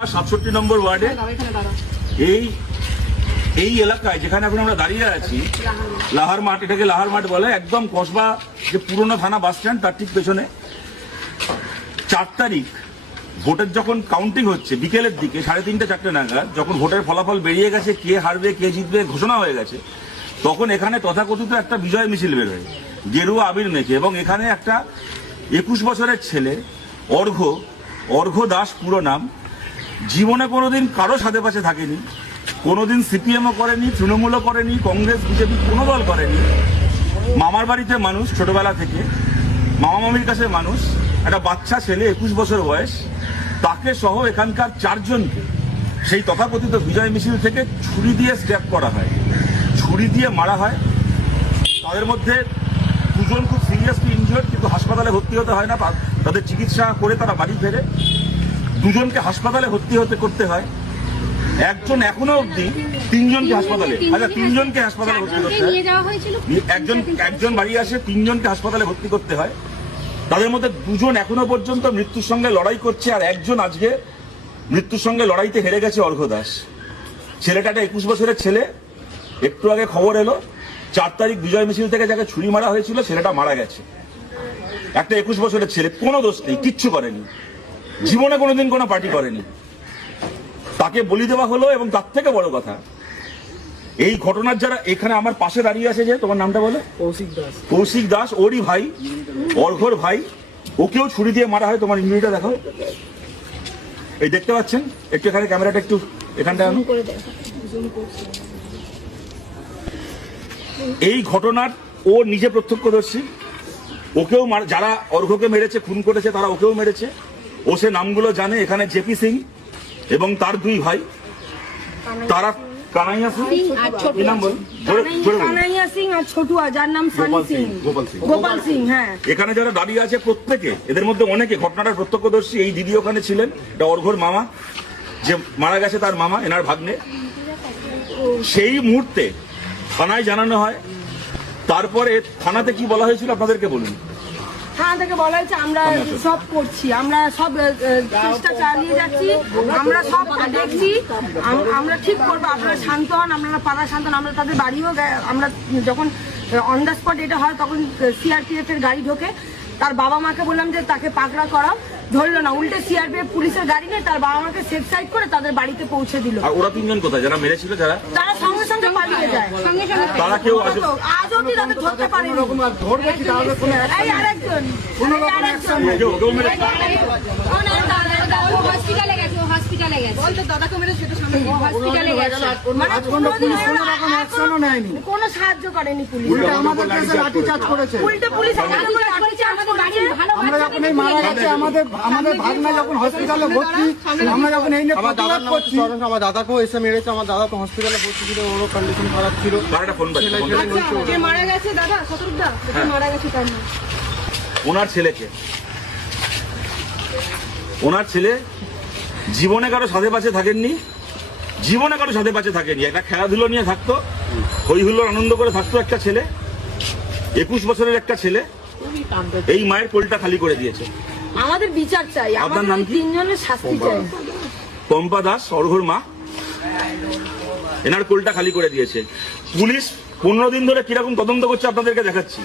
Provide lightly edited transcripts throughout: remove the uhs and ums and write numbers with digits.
67 নম্বর ওয়ার্ডে এই এলাকায় যেখানে এখন আমরা দাঁড়িয়ে আছি, লাহার মাঠ, এটাকে লাহার মাঠ বলে, একদম কসবা যে পুরনো থানা বাস স্ট্যান্ড তার ঠিক পেছনে 4 তারিখ ভোটের যখন কাউন্টিং হচ্ছে বিকেলের দিকে 3:30 4টে নাগাদ, যখন ভোটের ফলাফল বেরিয়ে গেছে, কে হারবে কে জিতবে ঘোষণা হয়ে গেছে, তখন এখানে তথাকথিত একটা বিজয় মিছিল বেরোয় গেরুয়া আবির মেখে, এবং এখানে একটা 21 বছরের ছেলে অর্ঘ্য দাস পুরো নাম, জীবনে কোনোদিন কারো সাথে পাশে থাকেনি, কোনোদিন সিপিএমও করেনি, তৃণমূলও করেনি, কংগ্রেস বিজেপি কোনো দল করেনি, মামার বাড়িতে মানুষ ছোটবেলা থেকে, মামা মামির কাছে মানুষ, একটা বাচ্চা ছেলে 21 বছর বয়স, তাকে সহ এখানকার 4 জনকে সেই তথাকথিত বিজয় মিছিল থেকে ছুরি দিয়ে স্ট্যাপ করা হয়, ছুরি দিয়ে মারা হয়। তাদের মধ্যে 2 জন খুব সিরিয়াসলি ইনজিওর্ড, কিন্তু হাসপাতালে ভর্তি হতে হয় না, তাদের চিকিৎসা করে তারা বাড়ি ফেরে। 2 জনকে হাসপাতালে ভর্তি করতে হয়, একজন এখনো অবধি 3 জনকে হাসপাতালে, 3 জনকে হাসপাতালে ভর্তি করতে হয়, একজন বাড়ি আসে, 3 জনকে হাসপাতালে ভর্তি করতে হয়। তাদের মধ্যে 2 জন এখনো পর্যন্ত মৃত্যুর সঙ্গে লড়াই করছে, আর একজন আজকে মৃত্যুর সঙ্গে লড়াইতে হেরে গেছে, অর্ঘ্য দাস। ছেলেটা একটা 21 বছরের ছেলে, একটু আগে খবর এলো 4 তারিখ বিজয় মিছিল থেকে যাকে ছুরি মারা হয়েছিল ছেলেটা মারা গেছে। একটা 21 বছরের ছেলে, কোনো দোষ নেই, কিচ্ছু করেনি, জীবনে কোনোদিন কোনো পার্টি করেনি, তাকে বলি দেওয়া হলো। এবং তার থেকে বড় কথা, এই ঘটনার যারা এখানে আমার পাশে দাঁড়িয়ে আছে, যে তোমার নামটা বলে, কৌশিক দাস, ওরই ভাই, অর্ঘ্যর ভাই, ওকেও ছুরি দিয়ে মারা হয়। তোমার ইঞ্জুরিটা দেখো, এই দেখতে পাচ্ছেন, একটু এখানে ক্যামেরাটা একটু এখানটা আনো। এই ঘটনার ও নিজে প্রত্যক্ষদর্শী, ওকেও যারা অর্ঘ্যকে মেরেছে, খুন করেছে, তারা ওকেও মেরেছে। ও সে নামগুলো জানে। এখানে জেপি সিং এবং তার 2 ভাই, তারা কানাইয়া সিং আর ছোটুয়া, যার নাম গোপাল সিং। হ্যাঁ, এখানে যারা দাঁড়িয়ে আছে প্রত্যেকে, এদের মধ্যে অনেকে ঘটনাটার প্রত্যক্ষদর্শী। এই দিদি ওখানে ছিলেন, এটা অর্ঘ্যর মামা, যে মারা গেছে তার মামা, এনার ভাগ্নে। সেই মুহূর্তে থানায় জানানো হয়। তারপরে থানাতে কি বলা হয়েছিল আপনাদেরকে বলুন। থানা থেকে বলা হয়েছে আমরা সব করছি, আমরা সব চেষ্টা চালিয়ে যাচ্ছি, আমরা সব দেখছি, আমরা ঠিক করবো, আপনারা শান্ত হন, আপনারা পাড়া শান্ত হন। আমরা তাদের বাড়িও, আমরা যখন অন দ্য স্পট এটা হয় তখন সিআরপিএফ এর গাড়ি ঢোকে, তার বাবা মাকে বললাম যে তাকে পাকড়া করাও, ধরলো না, উল্টে সিআরপিএফ পুলিশের গাড়ি নিয়ে তার বাবা মাকে সেফ সাইড করে তাদের বাড়িতে পৌঁছে দিল। আর ওরা 3 জন কোথায়, যারা মেরেছিল, তারা সঙ্গে সঙ্গে পালিয়ে যায়, তারা কেউ আজ অব্দি তাদের ধরতে পারেনি। আরেকজন হসপিটালে গেছে, দাদাকে মেরে সেটা হসপিটালে গেছে, কোনো সাহায্য করেনি পুলিশ, আমাদের কাছে লাঠিচার্জ করেছে, উল্টে পুলিশ আমাদের বাড়ির ভালো আমরা যখন এই মারা গেছে, আমাদের ভাগনা যখন হসপিটালে ভর্তি, আমরা যখন এই নিয়ে প্রতিবাদ করছি, আমার দাদাকেও এসে মেরেছে, আমার দাদা তো হসপিটালে ভর্তি ছিল, ওরও কন্ডিশন খারাপ ছিল। যে মারা গেছে দাদা শতরূপদা, মারা গেছে তার নাম, ওনার ছেলে জীবনে কারো সাথে পাশে থাকেননি, একটা খেলাধুলো নিয়ে থাকতো, হই হুল্লোড় আনন্দ করে থাকতো একটা ছেলে, 21 বছরের একটা ছেলে, এই মায়ের কোলটা খালি করে দিয়েছে। আমাদের বিচার চাই, আপনার নাম কি? 3 জনের শাস্তি চাই। পম্পা দাস, অর্ঘ্যর মা, এনার কোলটা খালি করে দিয়েছে। পুলিশ 15 দিন ধরে কিরকম তদন্ত করছে আপনাদেরকে দেখাচ্ছি।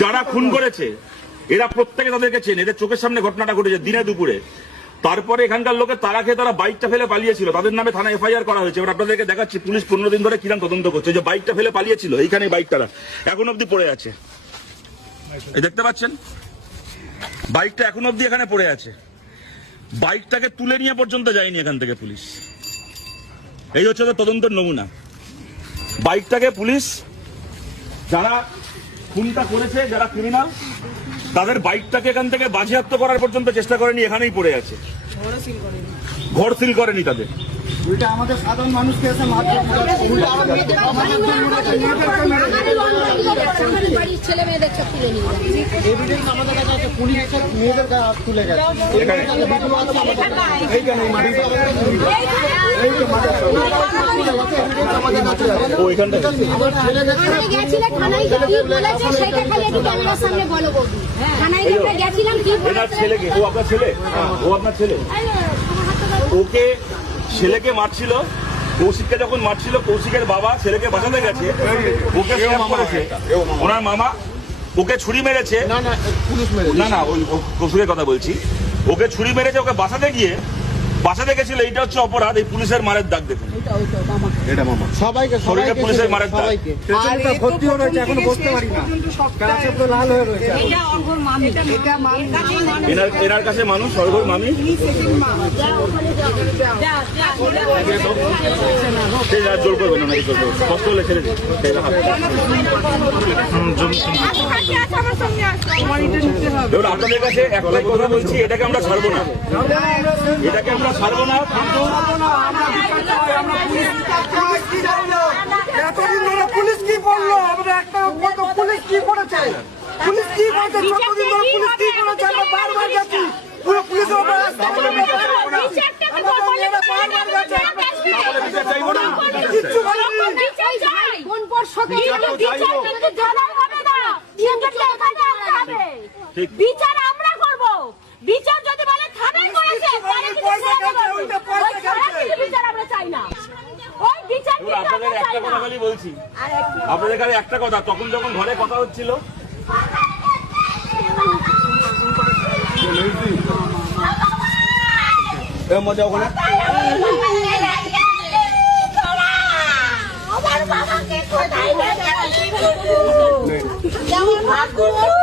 যারা খুন করেছে এরা প্রত্যেকে তাদেরকে চেনে, এদের চোখের সামনে ঘটনাটা ঘটেছে দিনে দুপুরে। তারপরে এখানকার লোকের তারা খেয়ে তারা বাইকটা ফেলে পালিয়েছিল, তাদের নামে থানা এফআইআর করা হয়েছে। এবার আপনাদেরকে দেখাচ্ছি পুলিশ 15 দিন ধরে কিরকম তদন্ত করছে। যে বাইকটা ফেলে পালিয়েছিল, এইখানে বাইকটা এখন অব্দি পড়ে আছে, এই দেখতে পাচ্ছেন, বাইকটা এখন অব্দি এখানে পড়ে আছে, বাইকটাকে তুলে নিয়ে পর্যন্ত যায়নি এখান থেকে পুলিশ। এই হচ্ছে তো তদন্তের নমুনা। বাইকটাকে পুলিশ, যারা খুনটা করেছে, যারা ক্রিমিনাল, তাদের বাইকটাকে এখান থেকে বাজেয়াপ্ত করার পর্যন্ত চেষ্টা করেনি, এখানেই পড়ে আছে, ঘর সিল করেনি তাদের। উল্টা আমাদের সাধারণ মানুষকে এসে ছেলে মেয়েদের সব তুলে নিয়ে এভিডেন্স আমাদের কাছে আছে, পুলিশ এসে মেয়েদের তুলে গেছে। গেছিলাম কি ছেলে, ও আপনার ছেলে, ওকে ছেলেকে মারছিল, কৌশিককে যখন মারছিল, কৌশিকের বাবা ছেলেকে বাঁচাতে গেছে, ওকে স্ট্যাপ করেছে ওনার মামা, ওকে ছুরি মেরেছে। না না পুলিশ মেরে না ওই কৌশিকের কথা বলছি, ওকে ছুরি মেরেছে, ওকে বাঁচাতে গিয়ে বাঁচাতে গেছিল, এইটা হচ্ছে অপরাধ। এই পুলিশের মারের দাগ দেখুন, এটা মামা সবাইকে শরীরে পুলিশের মারের দাগ। সবাইকে পেশেন্টটা ভর্তি হয়ে রয়েছে, এখনো বসতে পারি না, কাছে পুরো লাল হয়ে রয়েছে। এনার কাছে মানুষ সর্বর মামি সে যা জোর করবে না, কষ্ট হলে ছেড়ে দিন। এবার আপনাদের কাছে একটাই কথা বলছি, এটাকে আমরা ছাড়বো না, এটাকে আমরা ছাড়বো না। কিন্তু এতদিন ধরে পুলিশ কি বললো, আমরা একটা পুলিশ কি করেছে, পুলিশ কি করেছে, যতদিন ধরে পুলিশ কি করেছে আমরা বারবার যাচ্ছি, পুরো পুলিশের উপর কিচ্ছু বিচার আমরা করব। বিচার যদি বলে থানায় করেছে বিচার আমরা চাই না, ওই বিচার আপনাদের একটা কথা খালি বলছি, আপনাদের কাছে একটা কথা, তখন যখন ঘরে কথা হচ্ছিল মজা ওখানে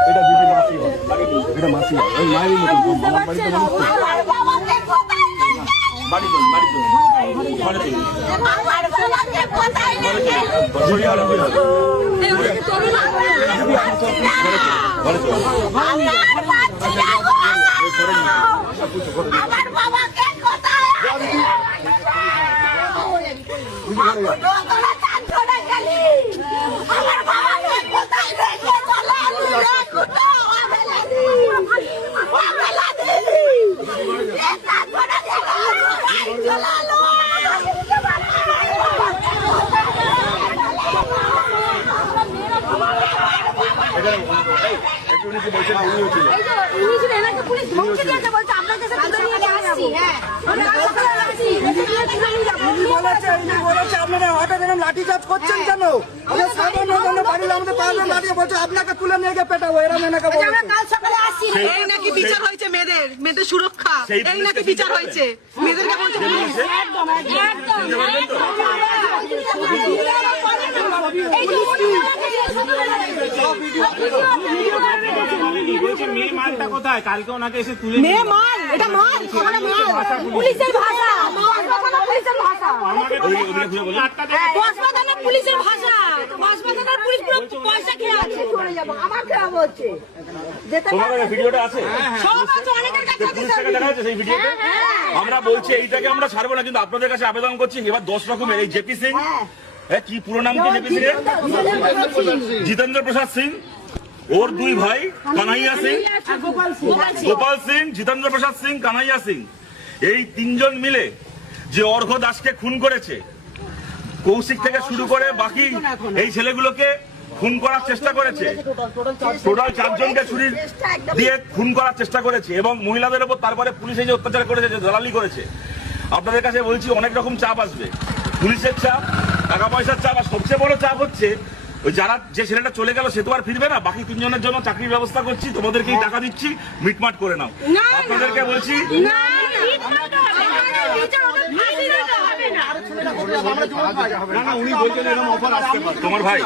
এটা দিদি মাসি, এটা মাসি ওই মায়েরই মতন, আমার বাড়িতে বাড়ি চলুন, বাড়ি চলুন, ঘরে চলুন, ঘরে চলুন। আমার বাবাকে কোথায় আমার বাবাকে কোথায় রেখে আপনারা হঠাৎ এরকম লাঠিচার্জ করছেন কেন? সাধারণ বাড়ির আমাদের পাড়ার লাঠি বলছে আপনাকে তুলে নিয়ে গিয়ে পেটাবো, এরকম এনাকে বলছে। কাল সকালে আসছি, এই নাকি বিচার হয়েছে মেয়েদের সুরক্ষা, এই নাকি বিচার হয়েছে মেয়েদেরকে বলছে পুলিশ। মেয়ে মালটা কোথায়? কালকে ওনাকে এসে তুলে মেয়ে মাল, এটা মাল, আমরা মাল, পুলিশের ভাষা, পুলিশের ভাষা, কসবাদানের পুলিশের ভাষা, কসবাদানের পুলিশ পুরো পয়সা খেয়ে আছে, চলে যাবো, আমার খেয়ে বলছে যেতে তোমার কাছে ভিডিওটা আছে? সব আছে, অনেকের কাছে আছে, পুলিশ থেকে দেখা যাচ্ছে সেই ভিডিওতে। আমরা বলছি এইটাকে আমরা ছাড়বো না, কিন্তু আপনাদের কাছে আবেদন করছি এবার 10 রকমের এই জেপি সিং, কি পুরো নাম কি জেপি সিং? জিতেন্দ্র প্রসাদ সিং, ওর দুই ভাই কানাইয়া সিং, গোপাল সিং, জিতেন্দ্র প্রসাদ সিং, কানাইয়া সিং, এই তিনজন মিলে যে অর্ঘ্য দাসকে খুন করেছে, কৌশিক থেকে শুরু করে বাকি এই ছেলেগুলোকে খুন করার চেষ্টা করেছে, টোটাল 4 জনকে ছুরি দিয়ে খুন করার চেষ্টা করেছে, এবং মহিলাদের উপর তারপরে পুলিশ এই যে অত্যাচার করেছে, যে দালালি করেছে। আপনাদের কাছে বলছি অনেক রকম চাপ আসবে, পুলিশের চাপ, টাকা পয়সার চাপ, আর সবচেয়ে বড় চাপ হচ্ছে ওই যারা, যে ছেলেটা চলে গেল সে তো আর ফিরবে না, বাকি 3 জনের জন্য চাকরির ব্যবস্থা করছি, তোমাদেরকেই টাকা দিচ্ছি, মিটমাট করে নাও। আপনাদেরকে বলছি উনি বলছেন এরকম অফার আসতে পারে। তোমার ভাই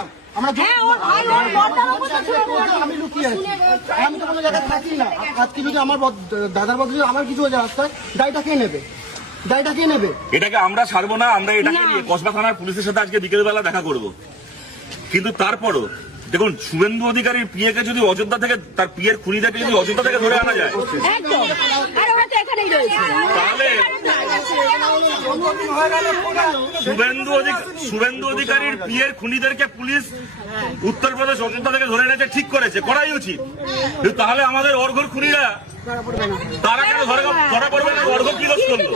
আমি লুকিয়ে আছি, আমি তো কোনো জায়গায় থাকি না। আজকে যদি আমার দাদার বদলে আমার কিছু হয়ে যায় রাস্তায়, দায়টা কে নেবে? দায়টা কে নেবে? এটাকে আমরা ছাড়বো না, আমরা এটাকে নিয়ে কসবা থানার পুলিশের সাথে আজকে বিকেলবেলা দেখা করব। কিন্তু তারপরও দেখুন, শুভেন্দু অধিকারীর পিএকে যদি অযোধ্যা থেকে, তার পিএর খুনিদেরকে যদি অযোধ্যা থেকে ধরে আনা যায়, তাহলে শুভেন্দু অধিকারীর পিএর খুনিদেরকে পুলিশ উত্তরপ্রদেশ অযোধ্যা থেকে ধরে এনেছে, ঠিক করেছে, করাই উচিত। কিন্তু তাহলে আমাদের অর্ঘ্যর খুনিরা তারা কেন ধরা পড়বে না? অর্ঘ্য কি দোষ করলো?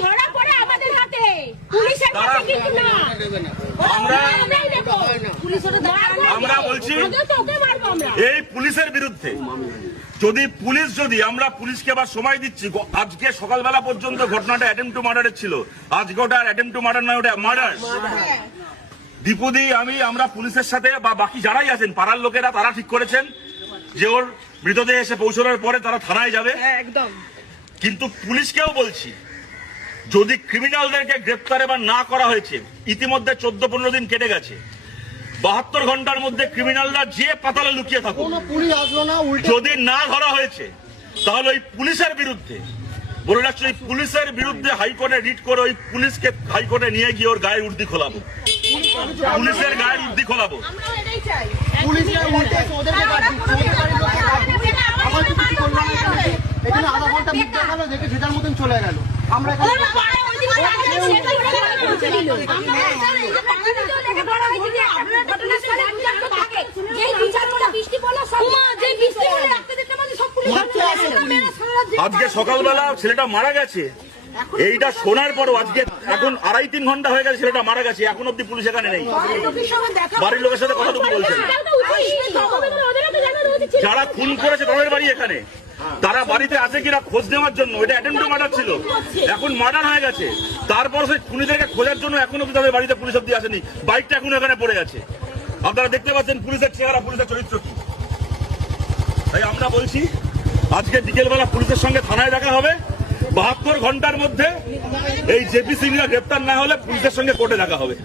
পুলিশের কাছে কিছু না আমরা দেখো আমরা বলছি তো ওকে মারবো আমরা এই পুলিশের বিরুদ্ধে যদি আমরা পুলিশকে আবার সময় দিচ্ছি, আজকে সকালবেলা পর্যন্ত ঘটনাটা অ্যাটেম্প টু মার্ডারের ছিল, আজকে ওটা অ্যাটেম্প টু মার্ডার নয়, ওটা মার্ডার। দীপুদি আমরা পুলিশের সাথে বা বাকি যারাই আছেন পাড়ার লোকেরা তারা ঠিক করেছেন যে ওর মৃতদেহ এসে পৌঁছানোর পরে তারা থানায় যাবে। একদম কিন্তু পুলিশকেও বলছি, যদি ক্রিমিনালদেরকে গ্রেপ্তার এবার না করা হয়েছে, ইতিমধ্যে 14-15 দিন কেটে গেছে, 72 ঘন্টার মধ্যে ক্রিমিনালরা যে পাতালে লুকিয়ে থাকুক, কোনো পুলিশ আসলো না, উল্টে যদি না ধরা হয়েছে তাহলে ওই পুলিশের বিরুদ্ধে বলে রাখছি, ওই পুলিশের বিরুদ্ধে হাইকোর্টে রিট করে ওই পুলিশকে হাইকোর্টে নিয়ে গিয়ে ওর গায়ের উর্দি খোলাবো, পুলিশের গায়ের উর্দি খোলাবো। আমরা এটাই চাই পুলিশরা উল্টে এসে ওদেরকে বাদ দিচ্ছে, ওদের বাড়ির লোককে বাদ দিচ্ছে। আমার কিছু করলো না এখানে। এখানে আধা ঘন্টা মুখ দেখালো, দেখে যেটার মতন চলে গেল। আমরা এখানে আজকে সকালবেলা ছেলেটা মারা গেছে, এইটা শোনার পরও আজকে এখন 2.5-3 ঘন্টা হয়ে গেছে ছেলেটা মারা গেছে, এখন অব্দি পুলিশ এখানে নেই। বাড়ির লোকের সাথে কথা বলছেন, যারা খুন করেছে তাদের বাড়ি এখানে, তারা বাড়িতে আছে কিনা খোঁজ নেওয়ার জন্য, এটা অ্যাটেম্প টু মার্ডার ছিল, এখন মার্ডার হয়ে গেছে। তারপর সেই খুনিদেরকে খোঁজার জন্য এখন অব্দি তাদের বাড়িতে পুলিশ অব্দি আসেনি, বাইকটা এখন এখানে পড়ে গেছে। আপনারা দেখতে পাচ্ছেন পুলিশের চেহারা, পুলিশের চরিত্র কি। তাই আমরা বলছি আজকে বিকেলবেলা পুলিশের সঙ্গে থানায় দেখা হবে, 72 ঘন্টার মধ্যে এই জেপি সিংরা গ্রেপ্তার না হলে পুলিশের সঙ্গে কোর্টে দেখা হবে।